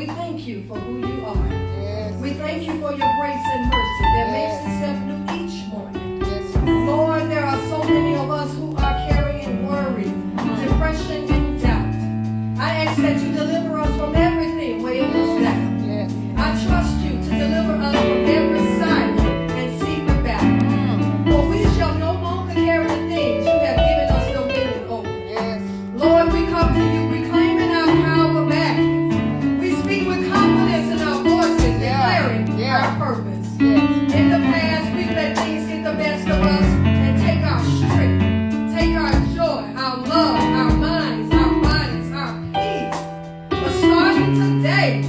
We thank you for who you are. Yes. We thank you for your grace and mercy that makes itself new each morning. Yes. Lord, there are so many of us who are carrying worry, depression, and doubt. I ask that you deliver us from everything weighing us down. Yes. I trust you to deliver us from every silent and secret battle. For we shall no longer carry the things you have given us dominion over. Yes. Lord, we come to you reclaiming our power back. We speak with confidence in our voices, declaring our purpose. Yes. In the past, we let things get the best of us and take our strength, take our joy, our love, our minds, our bodies, our peace. But starting today, we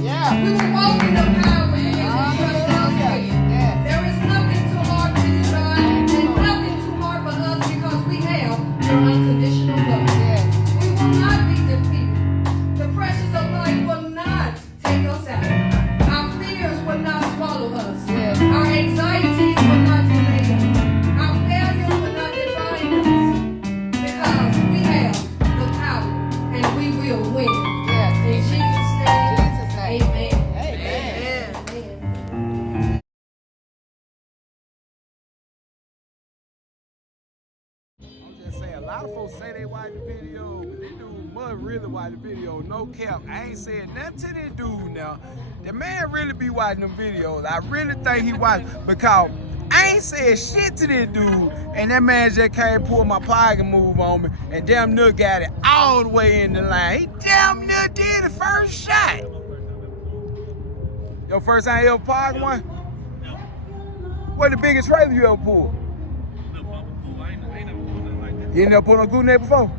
will walk in the power and trust in our faith. There is nothing too hard for you, God, and nothing too hard for us because we have your unconditional love. We will not be defeated. The pressures of life will not take us out. Our fears will not swallow us. Our anxieties will not delay us. Our failures will not define us. Because we have the power and we will win. In Jesus' name, amen. I'm just saying, a lot of folks say they watch the video, but this dude must really watch the video. No cap. I ain't saying nothing to this dude now. The man really be watching them videos. I really think he watch because I ain't said shit to this dude, and that man just came pull my pocket move on me, and damn near got it all the way in the line. He damn near did the first shot. Your first time you ever pocket one? What the biggest trailer you ever pulled? You ain't never put on gooseneck before?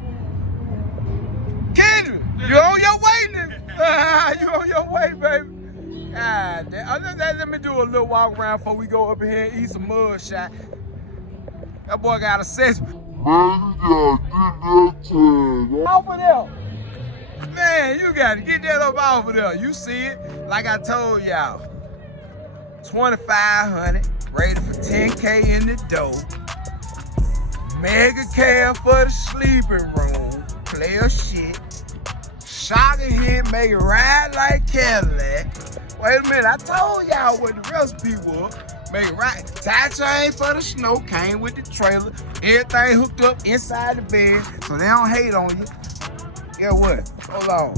Kendrick, you on your way nigga. You on your way, baby. God damn. Other than that, let me do a little walk around before we go up in here and eat some mud shot. That boy got a assessment. Man, you gotta get that tag off of there. Man, you gotta get that up off of there. You see it? Like I told y'all. 2,500, rated for 10K in the dough. Mega cab for the sleeping room. Player shit. Shocking hit, make it ride like Cadillac. Wait a minute, I told y'all what the recipe was. Make it ride. Tie chain for the snow, came with the trailer. Everything hooked up inside the bed, so they don't hate on you. Guess what? Hold on.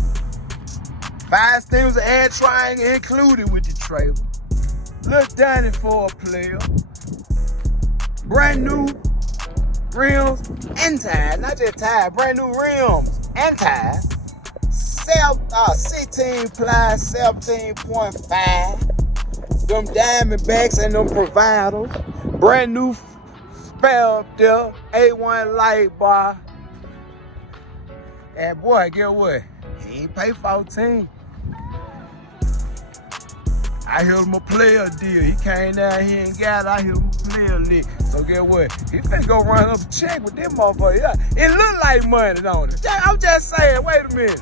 5 stems of air triangle included with the trailer. Look down it for a player. Brand new rims and tires, not just tires, brand new rims and tires. 16 ply, 17.5. Them Diamondbacks and them providers. Brand new spare up there, A1 light bar. And boy, guess what? He ain't pay 14. I hit him a player deal. He came down here and got it. I hit him a player lick. So guess what? He finna go run up a check with them motherfuckers. Yeah, it look like money, don't it? I'm just saying, wait a minute.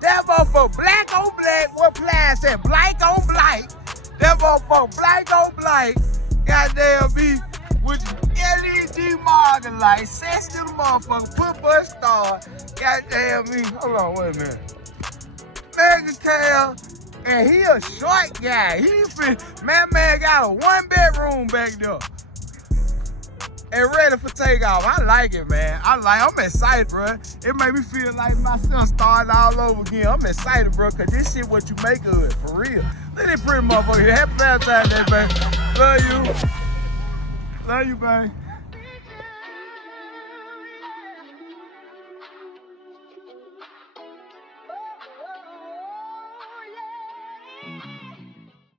That motherfucker black on black, what Plies said, black on black. That motherfucker black on black. Goddamn me with the LED marking light. Sense to the motherfucker, put bus star. Goddamn me. Hold on, wait a minute. Mega Cal. And he a short guy. Man got a 1-bedroom back there. And ready for takeoff. I like it, man. I'm excited, bro. It made me feel like myself starting all over again. I'm excited, bro, because this shit what you make of it, for real. Look at this pretty motherfucker here. Happy Valentine's Day, baby. Love you. Love you, baby.